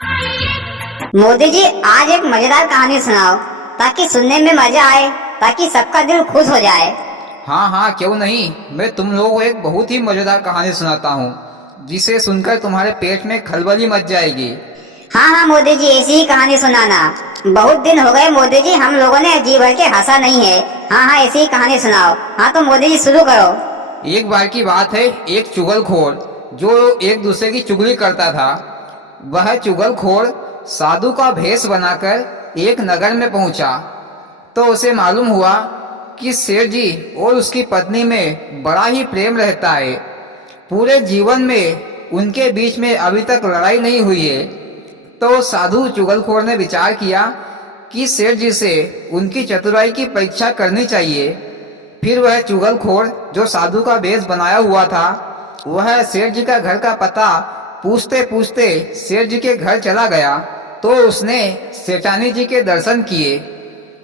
मोदी जी, आज एक मजेदार कहानी सुनाओ ताकि सुनने में मजा आए, ताकि सबका दिल खुश हो जाए। हाँ हाँ, क्यों नहीं। मैं तुम लोगों को एक बहुत ही मजेदार कहानी सुनाता हूँ जिसे सुनकर तुम्हारे पेट में खलबली मच जाएगी। हाँ हाँ मोदी जी, ऐसी ही कहानी सुनाना। बहुत दिन हो गए मोदी जी, हम लोगों ने जी भर के हंसा नहीं है। हाँ हाँ, ऐसी ही कहानी सुनाओ। हाँ तो मोदी जी शुरू करो। एक बार की बात है, एक चुगलखोर जो एक दूसरे की चुगली करता था, वह चुगलखोर साधु का भेष बनाकर एक नगर में पहुंचा। तो उसे मालूम हुआ कि सेठ जी और उसकी पत्नी में बड़ा ही प्रेम रहता है। पूरे जीवन में उनके बीच में अभी तक लड़ाई नहीं हुई है। तो साधु चुगलखोर ने विचार किया कि सेठ जी से उनकी चतुराई की परीक्षा करनी चाहिए। फिर वह चुगलखोर जो साधु का भेष बनाया हुआ था, वह सेठ जी का घर का पता पूछते पूछते सेठ जी के घर चला गया। तो उसने सेठानी जी के दर्शन किए।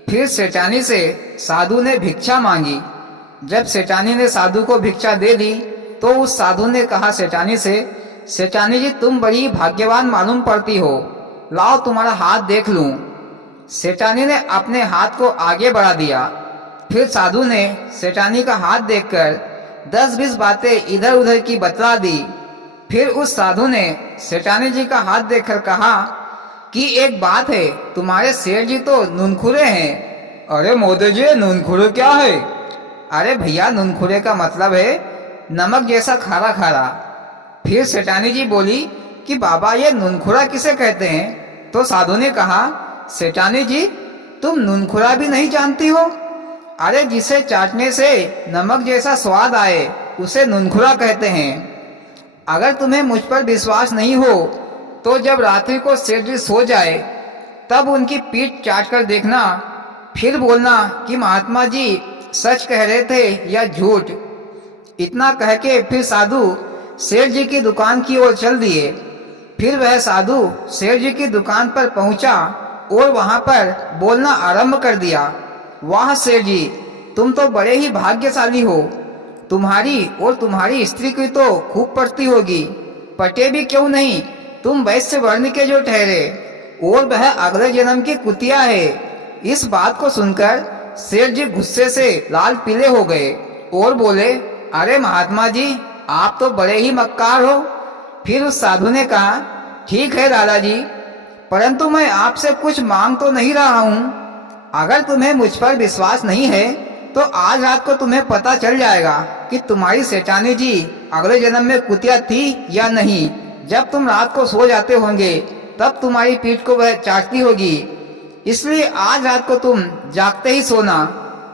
फिर सेठानी से साधु ने भिक्षा मांगी। जब सेठानी ने साधु को भिक्षा दे दी तो उस साधु ने कहा सेठानी से, सेठानी जी तुम बड़ी भाग्यवान मालूम पड़ती हो, लाओ तुम्हारा हाथ देख लूं। सेठानी ने अपने हाथ को आगे बढ़ा दिया। फिर साधु ने सेठानी का हाथ देखकर 10-20 बातें इधर उधर की बतला दी। फिर उस साधु ने सेठानी जी का हाथ देखकर कहा कि एक बात है, तुम्हारे सेठ जी तो नुनखुरे हैं। अरे मोदी जी, नुनखुरे क्या है? अरे भैया, नुनखुरे का मतलब है नमक जैसा खारा खारा। फिर सेठानी जी बोली कि बाबा, ये नुनखुरा किसे कहते हैं? तो साधु ने कहा, सेठानी जी तुम नुनखुरा भी नहीं जानती हो? अरे जिसे चाटने से नमक जैसा स्वाद आए उसे नुनखुरा कहते हैं। अगर तुम्हें मुझ पर विश्वास नहीं हो तो जब रात्रि को सेठ जी सो जाए तब उनकी पीठ चाट कर देखना, फिर बोलना कि महात्मा जी सच कह रहे थे या झूठ। इतना कह के फिर साधु सेठ जी की दुकान की ओर चल दिए। फिर वह साधु सेठ जी की दुकान पर पहुंचा और वहां पर बोलना आरंभ कर दिया, वाह सेठ जी, तुम तो बड़े ही भाग्यशाली हो। तुम्हारी और तुम्हारी स्त्री की तो खूब पटती होगी। पटे भी क्यों नहीं, तुम वैश्य वर्ण के जो ठहरे, और वह अगले जन्म की कुतिया है। इस बात को सुनकर सेठ जी गुस्से से लाल पीले हो गए और बोले, अरे महात्मा जी, आप तो बड़े ही मक्कार हो। फिर उस साधु ने कहा, ठीक है दादाजी, परंतु मैं आपसे कुछ मांग तो नहीं रहा हूँ। अगर तुम्हें मुझ पर विश्वास नहीं है तो आज रात को तुम्हें पता चल जाएगा कि तुम्हारी सेठानी जी अगले जन्म में कुतिया थी या नहीं। जब तुम रात को सो जाते होंगे तब तुम्हारी पीठ को वह चाटती होगी, इसलिए आज रात को तुम जागते ही सोना।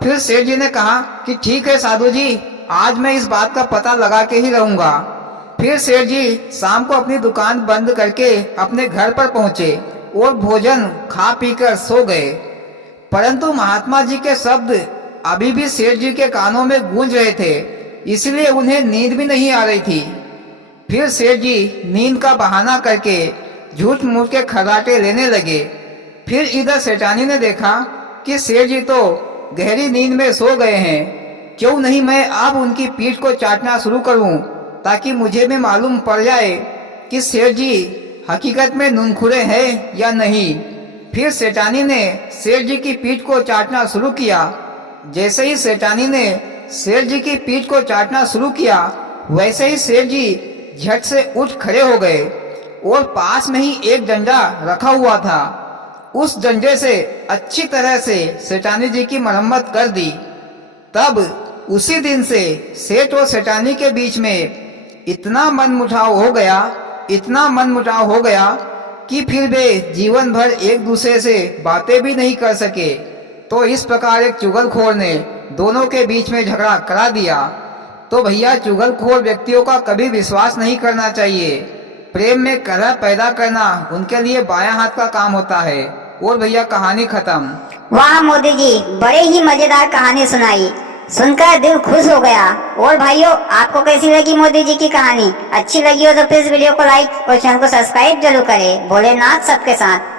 फिर सेठ जी ने कहा कि ठीक है साधु जी, आज मैं इस बात का पता लगा के ही रहूंगा। फिर सेठ जी शाम को अपनी दुकान बंद करके अपने घर पर पहुंचे और भोजन खा पीकर सो गए। परंतु महात्मा जी के शब्द अभी भी सेठ जी के कानों में गूंज रहे थे, इसलिए उन्हें नींद भी नहीं आ रही थी। फिर सेठ जी नींद का बहाना करके झूठ मूठ के खर्राटे लेने लगे। फिर इधर सेठानी ने देखा कि सेठ जी तो गहरी नींद में सो गए हैं। क्यों नहीं मैं अब उनकी पीठ को चाटना शुरू करूं, ताकि मुझे भी मालूम पड़ जाए कि सेठ जी हकीकत में नुनखुरे हैं या नहीं। फिर सेठानी ने सेठ जी की पीठ को चाटना शुरू किया। जैसे ही सेठानी ने सेठ जी की पीठ को चाटना शुरू किया, वैसे ही सेठ जी झट से उठ खड़े हो गए और पास में ही एक डंडा रखा हुआ था, उस डंडे से अच्छी तरह से सेठानी जी की मरम्मत कर दी। तब उसी दिन से सेठ और सेठानी के बीच में इतना मनमुटाव हो गया कि फिर वे जीवन भर एक दूसरे से बातें भी नहीं कर सके। तो इस प्रकार एक चुगलखोर ने दोनों के बीच में झगड़ा करा दिया। तो भैया, चुगलखोर व्यक्तियों का कभी विश्वास नहीं करना चाहिए। प्रेम में कलह पैदा करना उनके लिए बायां हाथ का काम होता है। और भैया, कहानी खत्म। वाह मोदी जी, बड़े ही मजेदार कहानी सुनाई, सुनकर दिल खुश हो गया। और भाइयों, आपको कैसी लगी मोदी जी की कहानी? अच्छी लगी हो तो प्लीज वीडियो को लाइक और चैनल को सब्सक्राइब जरूर करें। भोलेनाथ सबके साथ।